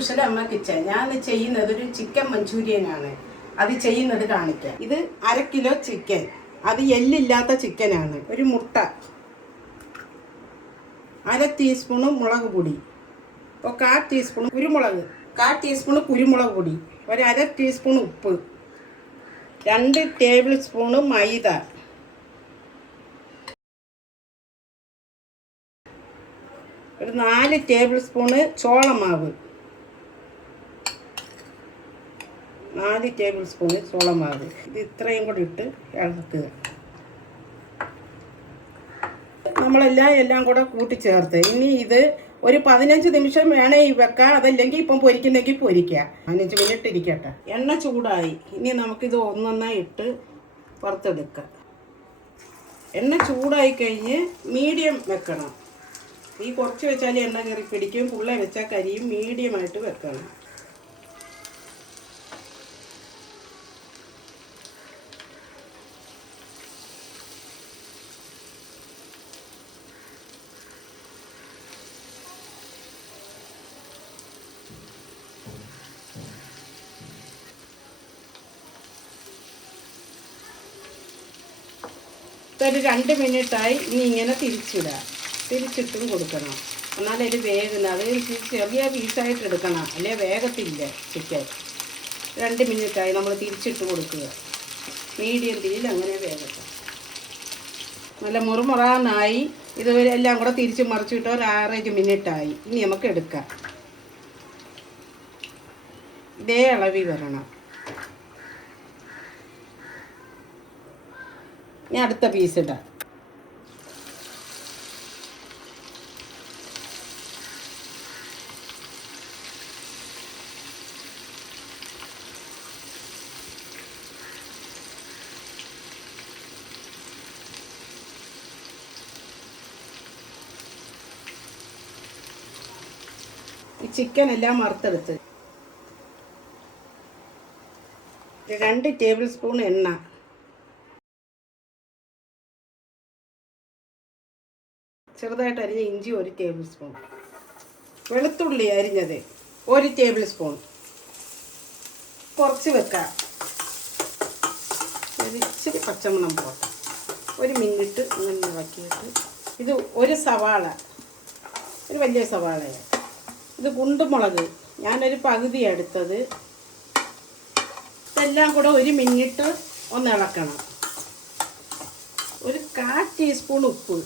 കുശല അമ്മ കിച്ചൻ. ഞാൻ ചെയ്യുന്നത് ഒരു ചിക്കൻ മഞ്ചൂരിയനാണ്. അത് ചെയ്യുന്നത് കാണിക്കാം. ഇത് 1/2 കിലോ ചിക്കൻ, അത് എല്ലില്ലാത്ത ചിക്കനാണ്. ഒരു മുട്ട, 1/2 ടീസ്പൂണ് മുളക് പൊടി, 1/4 ടീസ്പൂൺ കുരുമുളക്, 1/4 ടീസ്പൂൺ കുരുമുളക് പൊടി, 1/2 ടീസ്പൂൺ ഉപ്പ്, 2 ടേബിൾ സ്പൂണ് മൈദ, ഒരു 4 ടേബിൾ സ്പൂണ് ചോളമാവ്, 4 ടേബിൾ സ്പൂണ് ചോളമാവ്. ഇത് ഇത്രയും കൂടി ഇട്ട് ഇളക്കുക. എല്ലാം കൂടെ കൂട്ടിച്ചേർത്ത് ഇനി ഇത് ഒരു 15 നിമിഷം വേണേ വെക്കാം. അതല്ലെങ്കിൽ ഇപ്പം പൊരിക്കുന്നെങ്കിൽ പൊരിക്കുക. 15 മിനിറ്റ് ഇരിക്കട്ടെ. എണ്ണ ചൂടായി. ഇനി നമുക്കിത് ഒന്നൊന്നായി ഇട്ട് വറുത്തെടുക്കാം. എണ്ണ ചൂടായി കഴിഞ്ഞ് മീഡിയം വെക്കണം. ഈ കുറച്ച് വെച്ചാൽ എണ്ണ കയറി പിടിക്കും, പുള്ള വെച്ചാൽ കരിയും. മീഡിയമായിട്ട് വെക്കണം. ഒരു 2 മിനിറ്റായി. ഇനി ഇങ്ങനെ തിരിച്ചിട്ടും കൊടുക്കണം. എന്നാലും ഇത് വേകുന്നത്. അത് ചെറിയ പീസായിട്ട് എടുക്കണം, അല്ലേ വേഗത്തില്ല ചിക്കൻ. 2 മിനിറ്റായി. നമ്മൾ തിരിച്ചിട്ട് കൊടുക്കുക. മീഡിയം തീയിൽ അങ്ങനെ വേഗത്തെ. നല്ല മുറുമുറാന്നായി. ഇതുവരെ എല്ലാം കൂടെ തിരിച്ച് മറിച്ചിട്ട് ഒരു 6 മിനിറ്റായി. ഇനി നമുക്ക് എടുക്കാം. ഇതേ അളവിൽ വരണം. ഞാൻ അടുത്ത പീസ് ഇടാം. ഈ ചിക്കൻ എല്ലാം വറുത്തെടുത്ത് 2 ടേബിൾ സ്പൂൺ എണ്ണ, ചെറുതായിട്ട് അരിഞ്ഞ ഇഞ്ചി 1 ടേബിൾ സ്പൂൺ, വെളുത്തുള്ളി അരിഞ്ഞത് 1 ടേബിൾ സ്പൂൺ. കുറച്ച് വെക്കാം. ഇച്ചിരി പച്ചമണം പോട്ടെ. 1 മിനിറ്റ് ഇങ്ങനെ ഇളക്കിയിട്ട് ഇത് ഒരു സവാള, ഒരു വലിയ സവാളയാണ്. ഇത് കുണ്ടുമുളക് ഞാനൊരു പകുതി എടുത്തത്. ഇതെല്ലാം കൂടെ 1 മിനിറ്റ് ഒന്ന് ഇളക്കണം. ഒരു 1/4 ടീസ്പൂൺ ഉപ്പ്.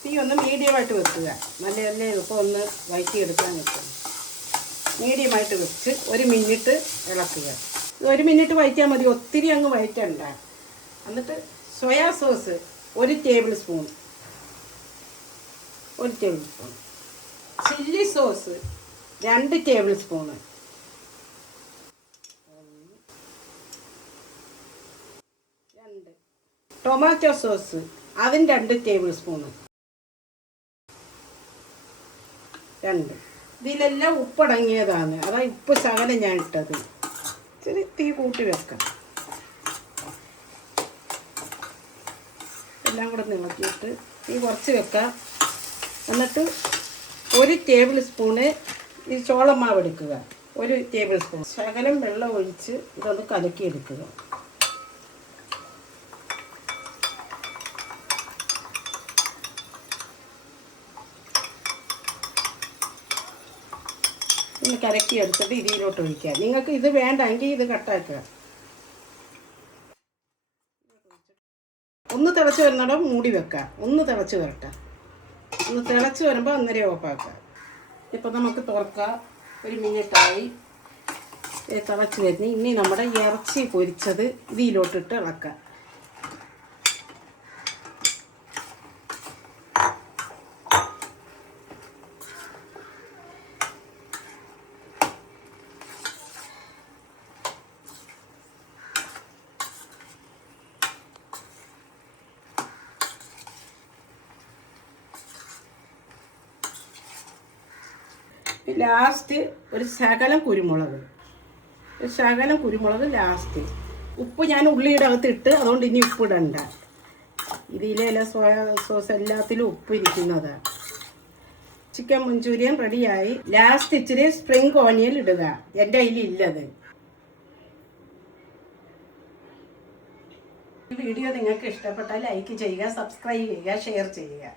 തീ ഒന്ന് മീഡിയമായിട്ട് വെക്കുക. നല്ല എളുപ്പം ഒന്ന് വഴറ്റിയെടുക്കാൻ വെക്കുക. മീഡിയമായിട്ട് വെച്ച് 1 മിനിറ്റ് ഇളക്കുക. 1 മിനിറ്റ് വഴറ്റിയാൽ മതി, ഒത്തിരി അങ്ങ് വഴറ്റണ്ട. എന്നിട്ട് soya sauce 1 table spoon, 1 table spoon. Chilli sauce 2 table spoon, 2 tomato sauce അതും 2 ടേബിൾ സ്പൂണ്, 2. ഇതിലെല്ലാം ഉപ്പടങ്ങിയതാണ്. അതാ ഉപ്പ് ശകലം ഞാൻ ഇട്ടത്. ഇച്ചിരി തീ കൂട്ടി വെക്കാം. എല്ലാം കൂടെ നിളക്കിയിട്ട് തീ കുറച്ച് വെക്കാം. എന്നിട്ട് 1 ടേബിൾ സ്പൂണ് ഈ ചോളമാവ് എടുക്കുക. 1 ടേബിൾ സ്പൂൺ ശകലം വെള്ളം ഒഴിച്ച് ഇതൊന്ന് കലക്കിയെടുക്കുക. ഇനി കലക്കിയെടുത്തിട്ട് ഇതിലോട്ട് ഒഴിക്കുക. നിങ്ങൾക്ക് ഇത് വേണ്ടെങ്കിൽ ഇത് കട്ടാക്കുക. ഒന്ന് തിളച്ച് വരുന്നിടം മൂടി വെക്കുക. ഒന്ന് തിളച്ച് വരട്ടെ. ഒന്ന് തിളച്ച് വരുമ്പോൾ അന്നേരം ഓഫാക്കുക. ഇപ്പം നമുക്ക് തുറക്കാം. 1 മിനിറ്റായി. തിളച്ച് വരുന്ന ഇനി നമ്മുടെ ഇറച്ചി പൊരിച്ചത് ഇതിലോട്ടിട്ട് ഇളക്കാം. ലാസ്റ്റ് ഒരു ശകലം കുരുമുളക് ലാസ്റ്റ്. ഉപ്പ് ഞാൻ ഉള്ളിയുടെ അകത്ത് ഇട്ട്, അതുകൊണ്ട് ഇനി ഉപ്പിടണ്ട. ഇതിലെ സോയാ സോസ് എല്ലാത്തിലും ഉപ്പ് ഇരിക്കുന്നതാണ്. ചിക്കൻ മഞ്ചൂരിയൻ റെഡിയായി. ലാസ്റ്റ് ഇച്ചിരി സ്പ്രിംഗ് ഓനിയൻ ഇടുക. എൻ്റെ കയ്യിൽ ഇല്ലത്. ഈ വീഡിയോ നിങ്ങൾക്ക് ഇഷ്ടപ്പെട്ടാൽ ലൈക്ക് ചെയ്യുക, സബ്സ്ക്രൈബ് ചെയ്യുക, ഷെയർ ചെയ്യുക.